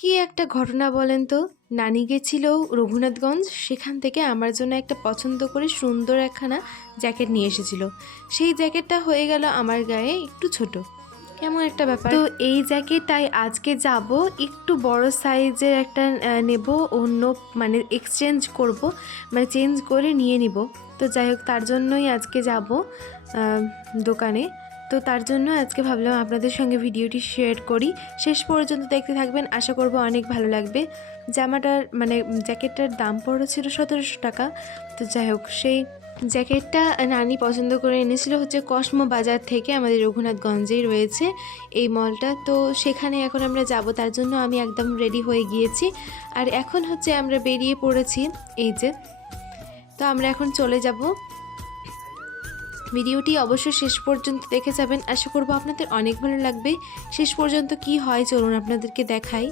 কি একটা ঘটনা বলেন তো? নানি গেছিল রঘুনাথগঞ্জ, সেখান থেকে আমার জন্য একটা পছন্দ করে সুন্দর একখানা জ্যাকেট নিয়ে এসেছিল। সেই জ্যাকেটটা হয়ে গেল আমার গায়ে একটু ছোট। কেমন একটা ব্যাপার। তো এই জ্যাকেটটাই আজকে যাব, একটু বড় সাইজের একটা নেব, অন্য মানে এক্সচেঞ্জ করব মানে চেঞ্জ করে নিয়ে নিব। তো যাই হোক, তার জন্যই আজকে যাব দোকানে। তো তার জন্য আজকে ভাবলাম আপনাদের সঙ্গে ভিডিওটি শেয়ার করি। শেষ পর্যন্ত দেখতে থাকবেন, আশা করব অনেক ভালো লাগবে। জামাটার মানে জ্যাকেটটার দাম পড়েছিল সতেরোশো টাকা। তো যাই হোক, সেই জ্যাকেটটা নানি পছন্দ করে এনেছিল হচ্ছে কসমো বাজার থেকে আমাদের রঘুনাথগঞ্জেই রয়েছে এই মলটা। তো সেখানে এখন আমরা যাব, তার জন্য আমি একদম রেডি হয়ে গিয়েছি। আর এখন হচ্ছে আমরা বেরিয়ে পড়েছি, এই যে। তো আমরা এখন চলে যাব ভিডিওটি অবশ্যই শেষ পর্যন্ত দেখে যাবেন। আশা করব আপনাদের অনেক ভালো লাগবে। শেষ পর্যন্ত কি হয় চলুন আপনাদেরকে দেখাই।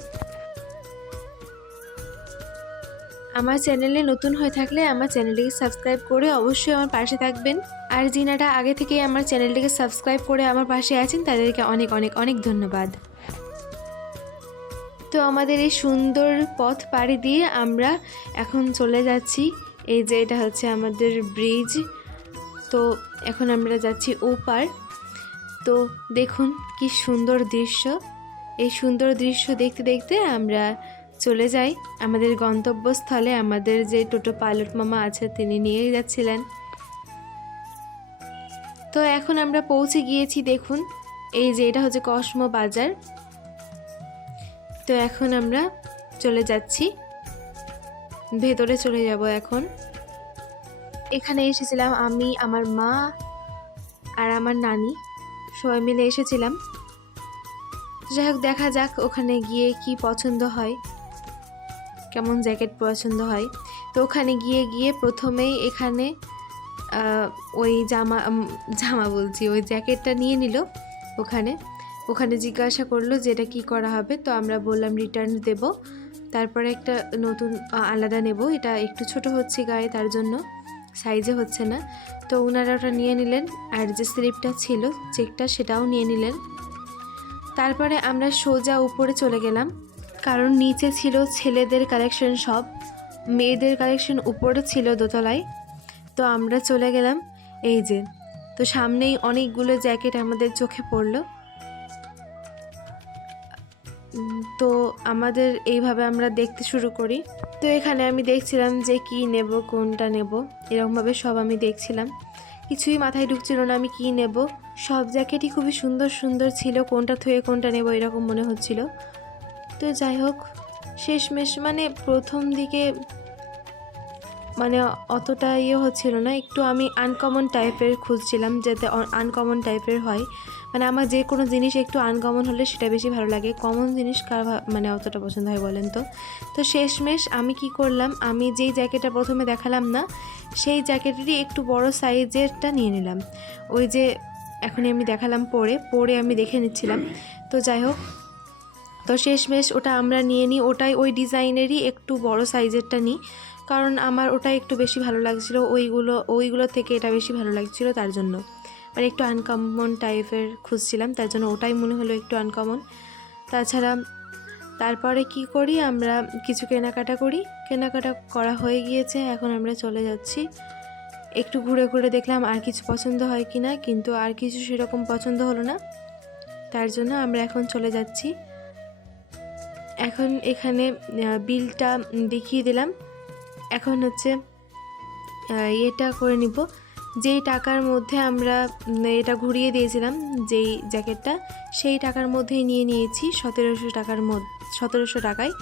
আমার চ্যানেলে নতুন হয়ে থাকলে আমার চ্যানেলটিকে সাবস্ক্রাইব করে অবশ্যই আমার পাশে থাকবেন। আর যিনারা আগে থেকেই আমার চ্যানেলটিকে সাবস্ক্রাইব করে আমার পাশে আছেন, তাদেরকে অনেক অনেক অনেক ধন্যবাদ। তো আমাদের এই সুন্দর পথ পাড়ি দিয়ে আমরা এখন চলে যাচ্ছি। এই যে এটা হচ্ছে আমাদের ব্রিজ। তো এখন আমরা যাচ্ছি ওপার। তো দেখুন কি সুন্দর দৃশ্য। এই সুন্দর দৃশ্য দেখতে দেখতে আমরা চলে যাই। আমাদের গন্তব্যস্থলে আমাদের যে টোটো পাইলট মামা আছে, তিনি নিয়ে যাচ্ছিলেন। তো এখন আমরা পৌঁছে গিয়েছি, দেখুন। এই যে এটা হচ্ছে কসমো বাজার। তো এখন আমরা চলে যাচ্ছি। ভেতরে চলে যাব এখন। এখানে এসেছিলাম আমি, আমার মা আর আমার নানি। সবাই মিলে এসেছিলাম। যাই হোক, দেখা যাক ওখানে গিয়ে কি পছন্দ হয়, কেমন জ্যাকেট পছন্দ হয়। তো ওখানে গিয়ে গিয়ে প্রথমেই এখানে ওই জামা জামা বলছি, ওই জ্যাকেটটা নিয়ে নিল ওখানে। ওখানে জিজ্ঞাসা করল যে এটা কী করা হবে, তো আমরা বললাম রিটার্ন দেব। তারপরে একটা নতুন আলাদা নেব। এটা একটু ছোট হচ্ছে গায়ে, তার জন্য। সাইজে হচ্ছে না। তো ওনারা ওটা নিয়ে নিলেন আর যে স্লিপটা ছিল, চেকটা সেটাও নিয়ে নিলেন। তারপরে আমরা সোজা উপরে চলে গেলাম, কারণ নিচে ছিল ছেলেদের কালেকশন সব, মেয়েদের কালেকশন উপরে ছিল দোতলায়। তো আমরা চলে গেলাম, এই যে, তো সামনেই অনেকগুলো জ্যাকেট আমাদের চোখে পড়ল। তো আমাদের এইভাবে আমরা দেখতে শুরু করি। তো এখানে আমি দেখছিলাম যে কি নেব, কোনটা নেব, এরকমভাবে সব আমি দেখছিলাম। কিছুই মাথায় ঢুকছিল না আমি কি নেব। সব জ্যাকেটই খুবই সুন্দর সুন্দর ছিল, কোনটা থুয়ে কোনটা নেব এরকম মনে হচ্ছিল। তো যাই হোক, শেষমেশ মানে প্রথম দিকে মানে অতটা ইয়ে হচ্ছিল না, একটু আমি আনকমন টাইপের খুঁজছিলাম যাতে আনকমন টাইপের হয়। মানে আমার যে কোনো জিনিস একটু আনকমন হলে সেটা বেশি ভালো লাগে। কমন জিনিস কার মানে অতটা পছন্দ হয় বলেন তো? তো শেষমেশ আমি কি করলাম, আমি যেই জ্যাকেটটা প্রথমে দেখালাম না, সেই জ্যাকেটেরই একটু বড় সাইজেরটা নিয়ে নিলাম। ওই যে এখনই আমি দেখালাম পরে পরে আমি দেখে নিচ্ছিলাম। তো যাই হোক, তো শেষমেশ ওটা আমরা নিয়ে নিই। ওটাই ওই ডিজাইনেরই একটু বড় সাইজেরটা নিই। কারণ আমার ওটা একটু বেশি ভালো লাগছিল, ওইগুলো ওইগুলো থেকে এটা বেশি ভালো লাগছিল তার জন্য। মানে একটু আনকমন টাইপের খুঁজছিলাম, তার জন্য ওটাই মনে হলো একটু আনকমন তাছাড়া তারপরে কি করি, আমরা কিছু কেনাকাটা করি, কেনাকাটা করা হয়ে গিয়েছে, এখন আমরা চলে যাচ্ছি। একটু ঘুরে ঘুরে দেখলাম আর কিছু পছন্দ হয় কি না কিন্তু আর কিছু সেরকম পছন্দ হলো না। তার জন্য আমরা এখন চলে যাচ্ছি। এখন এখানে বিলটা দেখিয়ে দিলাম। এখন হচ্ছে এটা করে নিব। যেই টাকার মধ্যে আমরা এটা ঘুরিয়ে দিয়েছিলাম, যেই জ্যাকেটটা, সেই টাকার মধ্যেই নিয়ে নিয়েছি সতেরোশো টাকার মধ্যে, সতেরোশো টাকায়।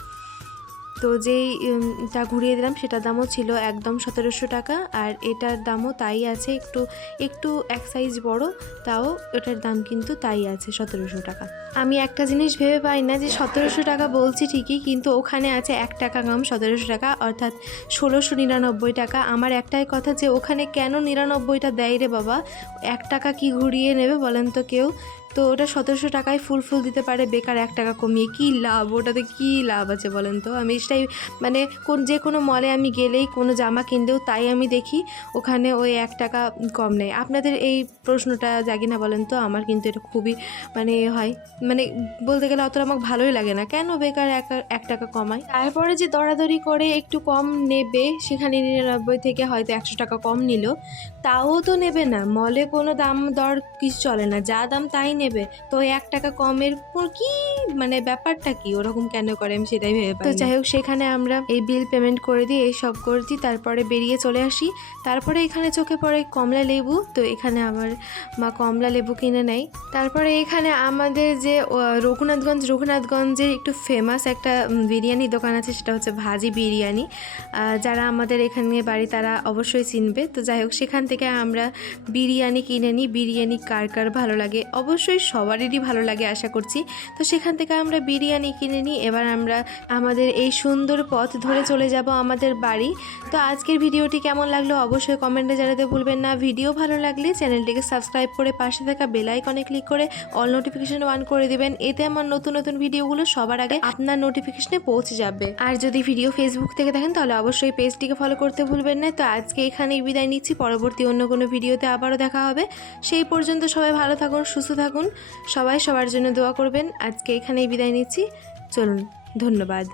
তো যেই উম, টা ঘুরিয়ে দিলাম সেটার দামও ছিল একদম সতেরোশো টাকা আর এটার দামও তাই আছে একটু একটু এক সাইজ বড় তাও ওটার দাম কিন্তু তাই আছে সতেরোশো টাকা। আমি একটা জিনিস ভেবে পাই না যে সতেরোশো টাকা বলছি ঠিকই কিন্তু ওখানে আছে এক টাকা কম সতেরোশো টাকা অর্থাৎ ষোলোশো নিরানব্বই টাকা। আমার একটাই কথা যে ওখানে কেন নিরানব্বইটা দেয় রে বাবা? এক টাকা কি ঘুরিয়ে নেবে বলেন তো কেউ? তো ওটা সতেরোশো টাকায় ফুল ফুল দিতে পারে, বেকার এক টাকা কমিয়ে। কী লাভ? ওটাতে কী লাভ আছে বলেন তো? আমি সেটাই মানে কোন, যে কোনো মলে আমি গেলেই কোনো জামা কিনলেও তাই আমি দেখি, ওখানে ওই এক টাকা কম নেয় আপনাদের এই প্রশ্নটা জাগি না বলেন তো? আমার কিন্তু এটা খুবই মানে হয়। মানে বলতে গেলে অতটা আমাকে ভালোই লাগে না। কেন বেকার এক এক টাকা কমায়? তারপরে যে দরাদরি করে একটু কম নেবে, সেখানে নিরানব্বই থেকে হয়তো একশো টাকা কম নিল। তাও তো নেবে না। মলে কোনো দাম দর কিছু চলে না। যা দাম তাই নেবে। তো এক টাকা কমের পর কি মানে ব্যাপারটা কি? ওরকম কেন করে? আমি সেটাই ভেবে তো যাই হোক সেখানে আমরা এই বিল পেমেন্ট করে দিই এই সব করে দিই তারপরে বেরিয়ে চলে আসি। তারপরে এখানে চোখে পড়ে কমলা লেবু। তো এখানে আবার মা কমলা লেবু কিনে নেয়। তারপরে এখানে আমাদের যে রঘুনাথগঞ্জ রঘুনাথগঞ্জের একটু ফেমাস একটা বিরিয়ানি দোকান আছে। সেটা হচ্ছে ভাজি বিরিয়ানি। যারা আমাদের এখানে বাড়ি তারা অবশ্যই চিনবে। তো যাই হোক সেখান থেকে আমরা বিরিয়ানি কিনে নিই। বিরিয়ানি কার কার ভালো লাগে? অবশ্যই সবারই ভালো লাগে আশা করছি। তো সেখান থেকে আমরা বিরিয়ানি কিনে নিই। এবার আমরা আমাদের এই সুন্দর পথ ধরে চলে যাব আমাদের বাড়ি। তো আজকের ভিডিওটি কেমন লাগল অবশ্যই কমেন্টে জানাতে ভুলবেন না। ভিডিও ভালো লাগলে চ্যানেলটিকে সাবস্ক্রাইব করে পাশে থাকা বেল আইকনে ক্লিক করে অল নোটিফিকেশন অন করে দিবেন। এতে আমার নতুন নতুন ভিডিওগুলো সবার আগে আপনার নোটিফিকেশনে পৌঁছে যাবে। আর যদি ভিডিও ফেসবুক থেকে দেখেন, তাহলে অবশ্যই পেজটিকে ফলো করতে ভুলবেন না। তো আজকে এখানেই বিদায় নিচ্ছি। পরবর্তী অন্য কোনো ভিডিওতে আবারও দেখা হবে। সেই পর্যন্ত সবাই ভালো থাকুন, সুস্থ থাকুন। সবাই সবার জন্য দোয়া করবেন। আজকে এখানেই বিদায় নিচ্ছি। চলুন, ধন্যবাদ।